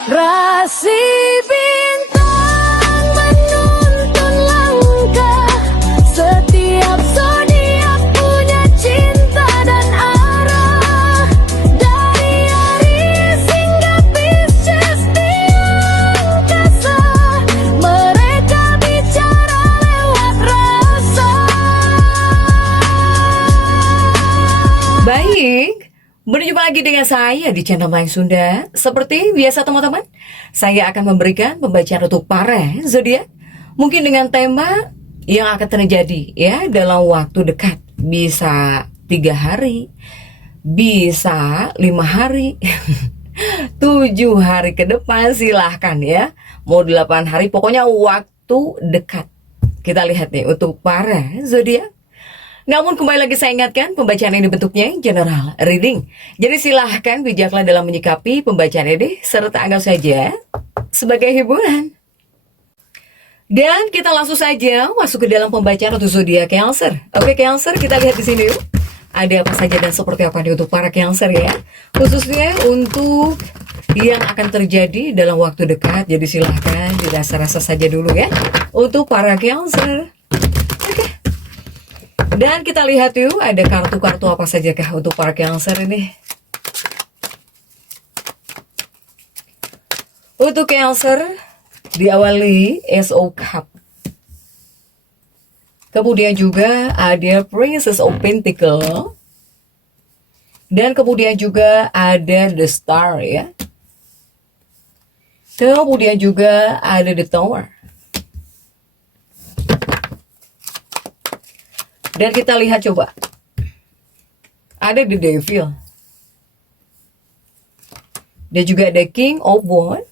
Rasi bintang menuntun langkah, setiap zodiak punya cinta dan arah. Dari Aries hingga Pisces di angkasa, mereka bicara lewat rasa. Baik, berjumpa lagi dengan saya di channel Mayang Sunda. Seperti biasa teman-teman, saya akan memberikan pembacaan untuk para zodiak, mungkin dengan tema yang akan terjadi ya dalam waktu dekat. Bisa 3 hari, bisa 5 hari, 7 hari ke depan, silahkan ya. Mau 8 hari, pokoknya waktu dekat. Kita lihat nih untuk para zodiak. Namun kembali lagi saya ingatkan, pembacaan ini bentuknya general reading. Jadi silahkan bijaklah dalam menyikapi pembacaan ini, serta anggap saja sebagai hiburan. Dan kita langsung saja masuk ke dalam pembacaan untuk zodiak Cancer. Oke Cancer, kita lihat di sini yuk. Ada apa saja dan seperti apa nih untuk para Cancer ya. Khususnya untuk yang akan terjadi dalam waktu dekat. Jadi silahkan dirasa-rasa saja dulu ya. Untuk para Cancer. Dan kita lihat yuk, ada kartu-kartu apa saja kah untuk para Cancer ini. Untuk Cancer, diawali Ace of Cup. Kemudian juga ada Princess of Pentacle. Dan kemudian juga ada The Star ya. Kemudian juga ada The Tower. Dan kita lihat coba. Ada The Devil. Dan juga ada King of Wands.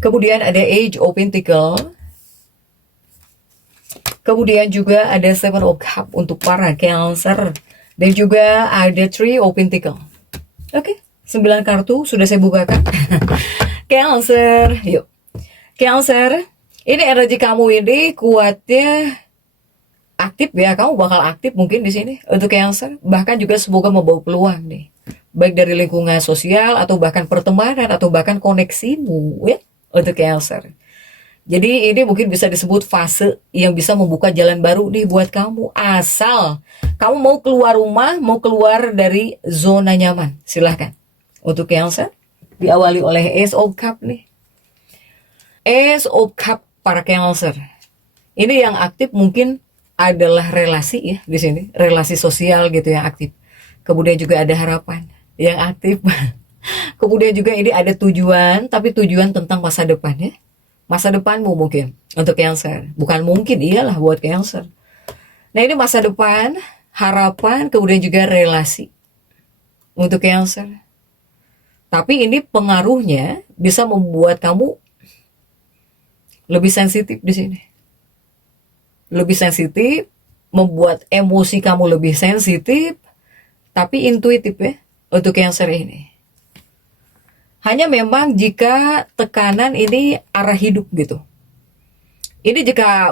Kemudian ada Age of Pentacle. Kemudian juga ada Seven of Cups untuk para Cancer. Dan juga ada Three of Pentacle. Oke, 9 kartu sudah saya bukakan. Cancer, yuk. Cancer, ini energi kamu ini kuatnya aktif ya, kamu bakal aktif mungkin di sini untuk Cancer. Bahkan juga semoga membawa peluang nih, baik dari lingkungan sosial atau bahkan pertemanan atau bahkan koneksimu ya untuk Cancer. Jadi ini mungkin bisa disebut fase yang bisa membuka jalan baru nih buat kamu, asal kamu mau keluar rumah, mau keluar dari zona nyaman. Silahkan untuk Cancer, diawali oleh Ace of Cup nih. Ace of Cup para Cancer. Ini yang aktif mungkin adalah relasi ya di sini, relasi sosial gitu yang aktif. Kemudian juga ada harapan yang aktif. Kemudian juga ini ada tujuan, tapi tujuan tentang masa depan ya. Masa depanmu mungkin untuk Cancer. Bukan mungkin, iyalah buat Cancer. Nah ini masa depan, harapan, kemudian juga relasi untuk Cancer. Tapi ini pengaruhnya bisa membuat kamu lebih sensitif di sini. Lebih sensitif, membuat emosi kamu lebih sensitif, tapi intuitif ya untuk Cancer ini. Hanya memang jika tekanan ini arah hidup gitu. Ini jika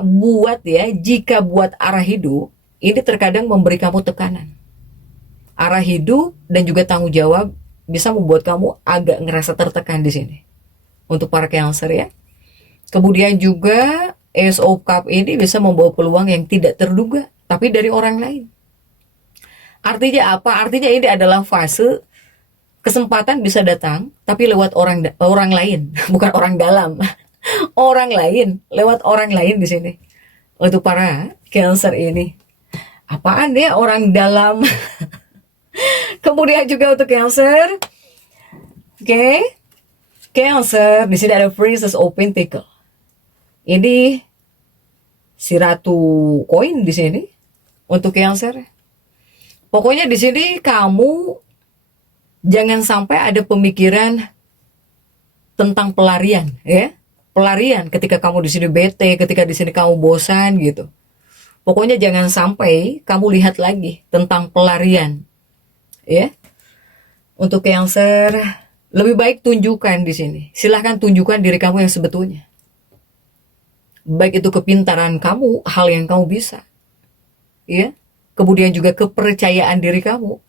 buat arah hidup, ini terkadang memberi kamu tekanan. Arah hidup dan juga tanggung jawab bisa membuat kamu agak ngerasa tertekan di sini. Untuk para Cancer ya. Kemudian juga Ace of Cup ini bisa membawa peluang yang tidak terduga, tapi dari orang lain. Artinya apa? Artinya ini adalah fase kesempatan bisa datang, tapi lewat orang lain, bukan orang dalam. Orang lain, lewat orang lain di sini. Untuk para Cancer ini. Apaan ya orang dalam? Kemudian juga untuk Cancer. Oke. Cancer, di sini ada Princess of Pentacle. Ini si ratu koin di sini untuk Cancer. Pokoknya di sini kamu jangan sampai ada pemikiran tentang pelarian ya. Pelarian ketika kamu di sini bete, ketika di sini kamu bosan gitu. Pokoknya jangan sampai kamu lihat lagi tentang pelarian. Ya. Untuk Cancer, lebih baik tunjukkan di sini. Silahkan tunjukkan diri kamu yang sebetulnya. Baik itu kepintaran kamu, hal yang kamu bisa. Ya. Kemudian juga kepercayaan diri kamu.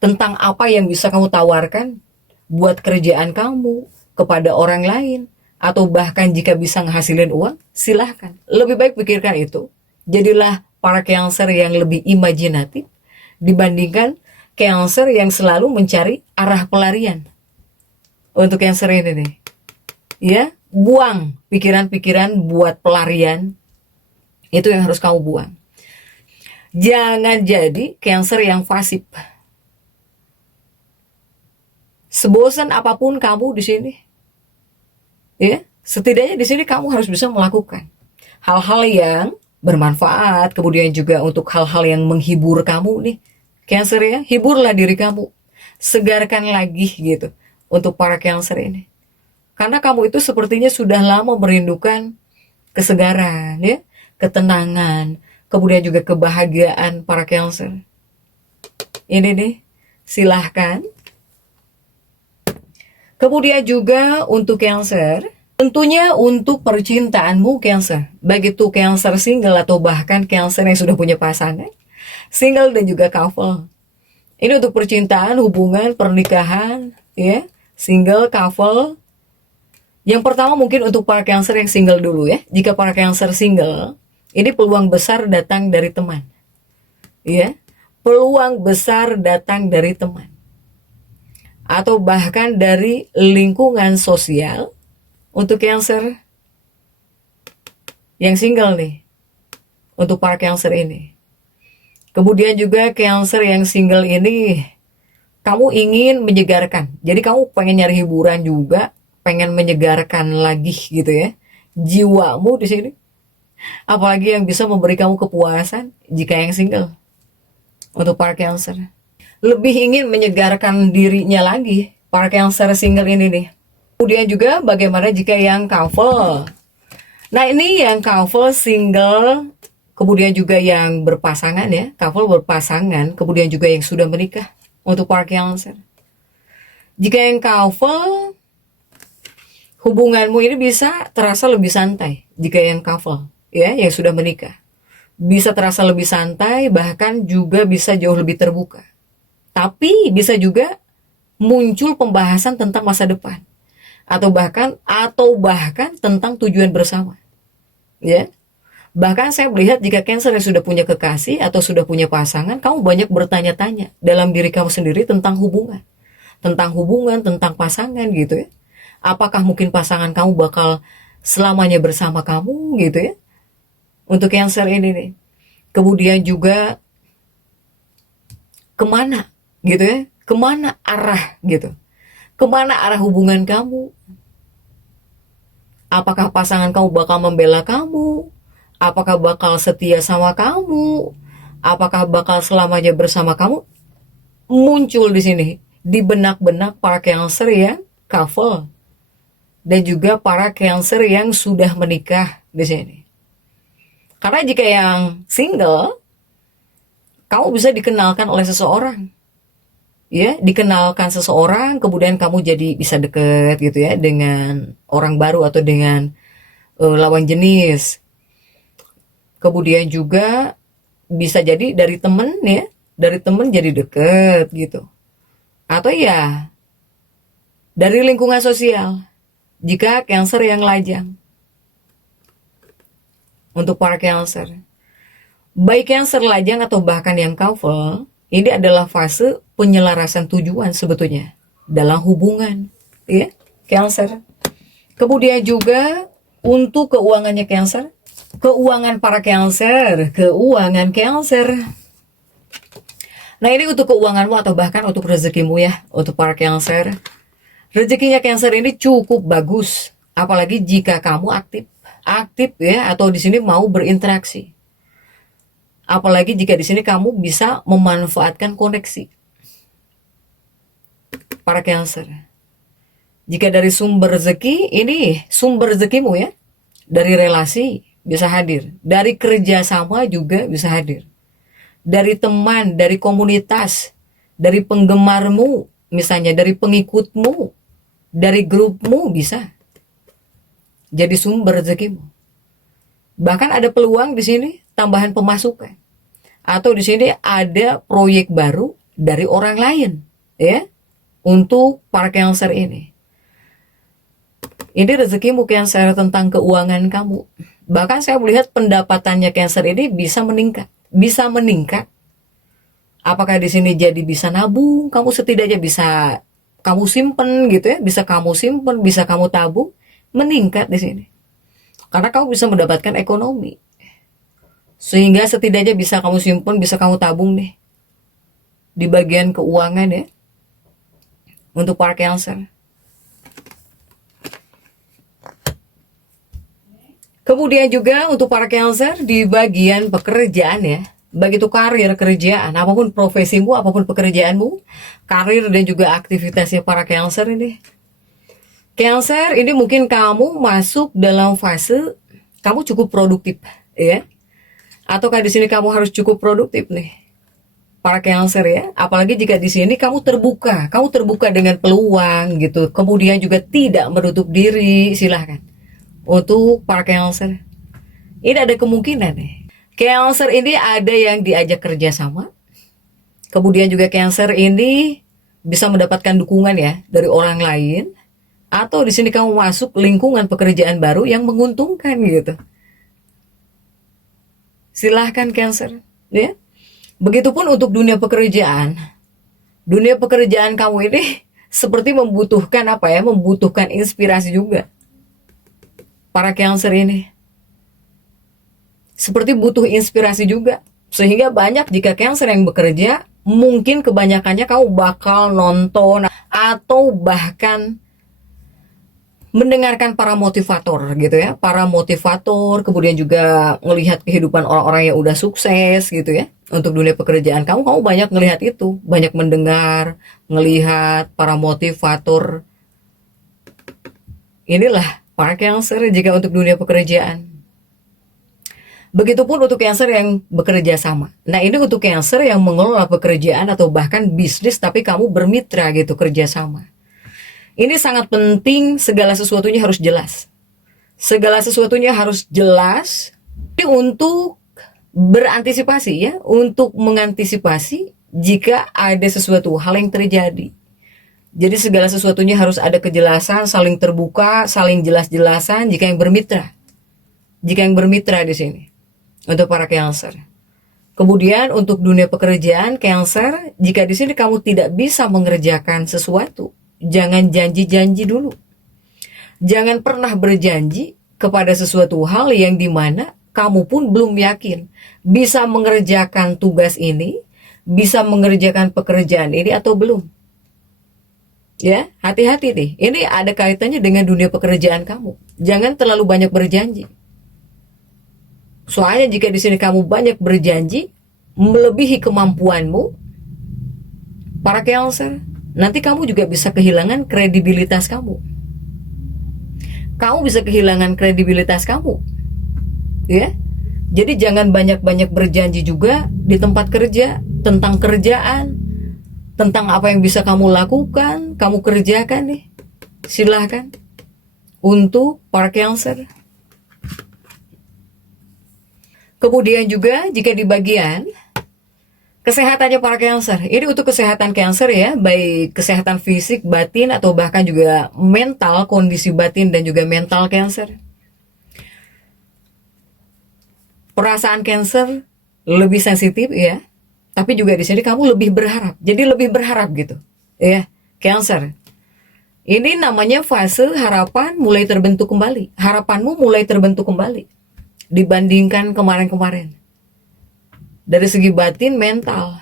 Tentang apa yang bisa kamu tawarkan buat kerjaan kamu, kepada orang lain, atau bahkan jika bisa ngehasilin uang, silahkan. Lebih baik pikirkan itu. Jadilah para Cancer yang lebih imajinatif dibandingkan Cancer yang selalu mencari arah pelarian. Untuk Cancer ini nih, ya, buang pikiran-pikiran buat pelarian. Itu yang harus kamu buang. Jangan jadi Cancer yang pasif. Sebosan apapun kamu di sini, ya, setidaknya di sini kamu harus bisa melakukan hal-hal yang bermanfaat, kemudian juga untuk hal-hal yang menghibur kamu nih, Cancer ya, hiburlah diri kamu, segarkan lagi gitu untuk para Cancer ini. Karena kamu itu sepertinya sudah lama merindukan kesegaran, ya, ketenangan, kemudian juga kebahagiaan para Cancer. Ini nih, silahkan. Kemudian juga untuk Cancer, tentunya untuk percintaanmu Cancer, baik itu Cancer single atau bahkan Cancer yang sudah punya pasangan, single dan juga couple. Ini untuk percintaan, hubungan, pernikahan, ya, single, couple. Yang pertama mungkin untuk para Cancer yang single dulu ya. Jika para Cancer single, ini peluang besar datang dari teman. Ya, peluang besar datang dari teman. Atau bahkan dari lingkungan sosial untuk Cancer yang single nih. Untuk para Cancer ini. Kemudian juga Cancer yang single ini, kamu ingin menyegarkan. Jadi kamu pengen nyari hiburan juga, pengen menyegarkan lagi gitu ya. Jiwamu di sini. Apalagi yang bisa memberi kamu kepuasan jika yang single. Untuk para Cancer. Lebih ingin menyegarkan dirinya lagi para Cancer single ini nih. Kemudian juga bagaimana jika yang couple. Nah ini yang couple single, kemudian juga yang berpasangan ya, couple berpasangan, kemudian juga yang sudah menikah untuk para Cancer. Jika yang couple, hubunganmu ini bisa terasa lebih santai jika yang couple ya, yang sudah menikah. Bisa terasa lebih santai, bahkan juga bisa jauh lebih terbuka. Tapi bisa juga muncul pembahasan tentang masa depan atau bahkan tentang tujuan bersama. Ya. Bahkan saya melihat jika Cancer yang sudah punya kekasih atau sudah punya pasangan, kamu banyak bertanya-tanya dalam diri kamu sendiri tentang hubungan, tentang pasangan gitu ya. Apakah mungkin pasangan kamu bakal selamanya bersama kamu gitu ya. Untuk Cancer ini nih. Kemudian juga kemana gitu ya, kemana arah gitu, kemana arah hubungan kamu, apakah pasangan kamu bakal membela kamu, apakah bakal setia sama kamu, apakah bakal selamanya bersama kamu, muncul di sini, di benak-benak para Cancer yang couple, dan juga para Cancer yang sudah menikah di sini. Karena jika yang single, kamu bisa dikenalkan oleh seseorang. Ya, dikenalkan seseorang, kemudian kamu jadi bisa deket gitu ya dengan orang baru atau dengan lawan jenis. Kemudian juga bisa jadi dari temen ya, dari temen jadi deket gitu. Atau ya dari lingkungan sosial, jika Cancer yang lajang. Untuk para Cancer, baik Cancer lajang atau bahkan yang couple, ini adalah fase penyelarasan tujuan sebetulnya dalam hubungan, ya, Cancer. Kemudian juga untuk keuangannya Cancer, keuangan para Cancer, keuangan Cancer. Nah ini untuk keuanganmu atau bahkan untuk rezekimu ya, untuk para Cancer. Rezekinya Cancer ini cukup bagus, apalagi jika kamu aktif ya, atau di sini mau berinteraksi. Apalagi jika di sini kamu bisa memanfaatkan koneksi para Cancer. Jika dari sumber rezeki, ini sumber rezekimu ya, dari relasi bisa hadir, dari kerjasama juga bisa hadir, dari teman, dari komunitas, dari penggemarmu, misalnya dari pengikutmu, dari grupmu bisa jadi sumber rezekimu. Bahkan ada peluang di sini tambahan pemasukan. Atau di sini ada proyek baru dari orang lain, ya, untuk para Cancer ini. Ini rezekimu Cancer tentang keuangan kamu. Bahkan saya melihat pendapatannya Cancer ini bisa meningkat. Bisa meningkat. Apakah di sini jadi bisa nabung? Kamu setidaknya bisa kamu simpen gitu ya. Bisa kamu simpen, bisa kamu tabung. Meningkat di sini. Karena kamu bisa mendapatkan ekonomi. Sehingga setidaknya bisa kamu simpen, bisa kamu tabung nih. Di bagian keuangan ya. Untuk para Cancer. Kemudian juga untuk para Cancer di bagian pekerjaan ya. Baik itu karir, kerjaan, apapun profesimu, apapun pekerjaanmu, karir dan juga aktivitasnya para Cancer ini. Cancer ini mungkin kamu masuk dalam fase kamu cukup produktif ya. Ataukah di sini kamu harus cukup produktif nih. Para Cancer ya, apalagi jika di sini kamu terbuka dengan peluang gitu. Kemudian juga tidak menutup diri, silahkan. Untuk para Cancer, ini ada kemungkinan nih. Cancer ini ada yang diajak kerjasama. Kemudian juga Cancer ini bisa mendapatkan dukungan ya dari orang lain. Atau di sini kamu masuk lingkungan pekerjaan baru yang menguntungkan gitu. Silahkan Cancer, ya. Begitupun untuk dunia pekerjaan. Dunia pekerjaan kamu ini seperti membutuhkan apa ya? Membutuhkan inspirasi juga. Para Cancer ini seperti butuh inspirasi juga. Sehingga banyak jika Cancer yang bekerja, mungkin kebanyakannya kamu bakal nonton atau bahkan mendengarkan para motivator gitu ya. Para motivator, kemudian juga melihat kehidupan orang-orang yang udah sukses gitu ya. Untuk dunia pekerjaan kamu banyak ngelihat itu. Banyak mendengar, ngelihat para motivator. Inilah para Cancer jika untuk dunia pekerjaan. Begitupun untuk Cancer yang bekerja sama. Nah ini untuk Cancer yang mengelola pekerjaan atau bahkan bisnis tapi kamu bermitra gitu kerjasama. Ini sangat penting, segala sesuatunya harus jelas. Segala sesuatunya harus jelas untuk berantisipasi ya. Untuk mengantisipasi jika ada sesuatu hal yang terjadi. Jadi segala sesuatunya harus ada kejelasan, saling terbuka, saling jelas-jelasan jika yang bermitra. Jika yang bermitra di sini. Untuk para Cancer. Kemudian untuk dunia pekerjaan Cancer, jika di sini kamu tidak bisa mengerjakan sesuatu, jangan janji-janji dulu. Jangan pernah berjanji kepada sesuatu hal yang dimana kamu pun belum yakin bisa mengerjakan tugas ini, bisa mengerjakan pekerjaan ini atau belum. Ya, hati-hati nih. Ini ada kaitannya dengan dunia pekerjaan kamu. Jangan terlalu banyak berjanji. Soalnya jika di sini kamu banyak berjanji, melebihi kemampuanmu, para Cancer, nanti kamu juga bisa kehilangan kredibilitas kamu. Kamu bisa kehilangan kredibilitas kamu. Ya. Jadi jangan banyak-banyak berjanji juga di tempat kerja tentang kerjaan, tentang apa yang bisa kamu lakukan, kamu kerjakan nih. Silahkan. Untuk para Cancer. Kemudian juga jika di bagian kesehatannya para Cancer. Ini untuk kesehatan Cancer ya, baik kesehatan fisik, batin, atau bahkan juga mental, kondisi batin dan juga mental Cancer. Perasaan Cancer lebih sensitif ya. Tapi juga di sini kamu lebih berharap. Jadi lebih berharap gitu. Ya, Cancer. Ini namanya fase harapan mulai terbentuk kembali. Harapanmu mulai terbentuk kembali dibandingkan kemarin-kemarin. Dari segi batin, mental.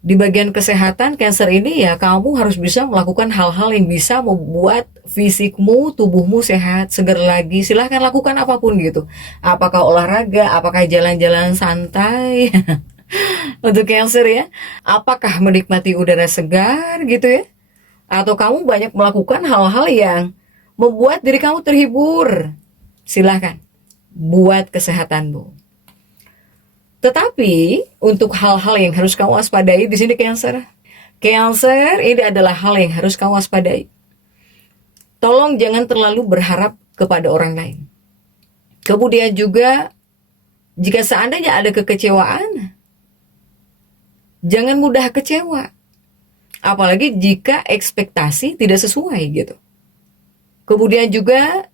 Di bagian kesehatan Cancer ini ya kamu harus bisa melakukan hal-hal yang bisa membuat fisikmu, tubuhmu sehat, segar lagi. Silahkan lakukan apapun gitu. Apakah olahraga, apakah jalan-jalan santai. Untuk Cancer ya, apakah menikmati udara segar gitu ya, atau kamu banyak melakukan hal-hal yang membuat diri kamu terhibur. Silahkan buat kesehatanmu. Tetapi untuk hal-hal yang harus kamu waspadai di sini Cancer. Cancer ini adalah hal yang harus kamu waspadai. Tolong jangan terlalu berharap kepada orang lain. Kemudian juga jika seandainya ada kekecewaan, jangan mudah kecewa. Apalagi jika ekspektasi tidak sesuai gitu. Kemudian juga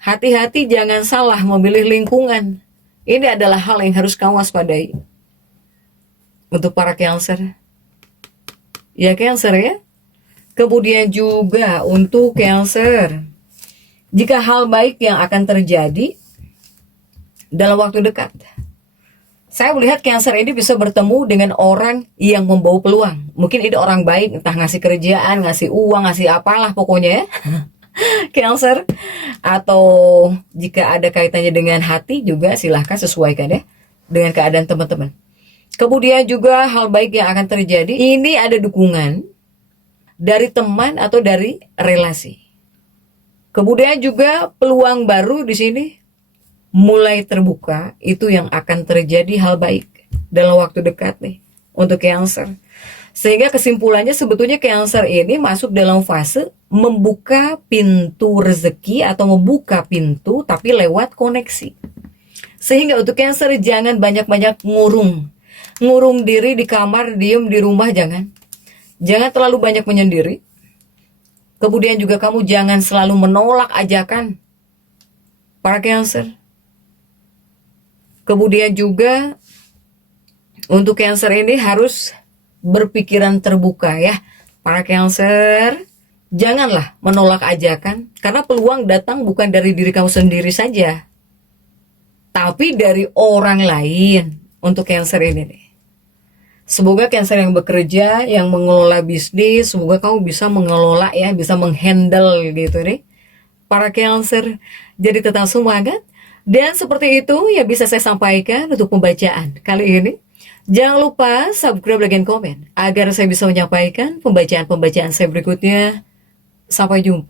hati-hati jangan salah memilih lingkungan. Ini adalah hal yang harus kamu waspadai. Untuk para Cancer. Ya Cancer ya. Kemudian juga untuk Cancer. Jika hal baik yang akan terjadi dalam waktu dekat. Saya melihat Cancer ini bisa bertemu dengan orang yang membawa peluang. Mungkin ini orang baik, entah ngasih kerjaan, ngasih uang, ngasih apalah pokoknya ya. Cancer. Atau jika ada kaitannya dengan hati juga silahkan sesuaikan ya dengan keadaan teman-teman. Kemudian juga hal baik yang akan terjadi, ini ada dukungan dari teman atau dari relasi. Kemudian juga peluang baru di sini mulai terbuka, itu yang akan terjadi hal baik dalam waktu dekat nih untuk Cancer. Sehingga kesimpulannya sebetulnya Cancer ini masuk dalam fase membuka pintu rezeki atau membuka pintu tapi lewat koneksi. Sehingga untuk Cancer jangan banyak-banyak ngurung diri di kamar, diem di rumah, jangan terlalu banyak menyendiri. Kemudian juga kamu jangan selalu menolak ajakan para Cancer. Kemudian juga untuk Cancer ini harus berpikiran terbuka ya para Cancer. Janganlah menolak ajakan, karena peluang datang bukan dari diri kamu sendiri saja, tapi dari orang lain untuk Cancer ini nih. Semoga Cancer yang bekerja, yang mengelola bisnis, semoga kamu bisa mengelola ya, bisa menghandle gitu nih. Para Cancer, jadi tetap semangat. Dan seperti itu yang bisa saya sampaikan untuk pembacaan kali ini. Jangan lupa subscribe, like, dan komen agar saya bisa menyampaikan pembacaan-pembacaan saya berikutnya. Sampai jumpa.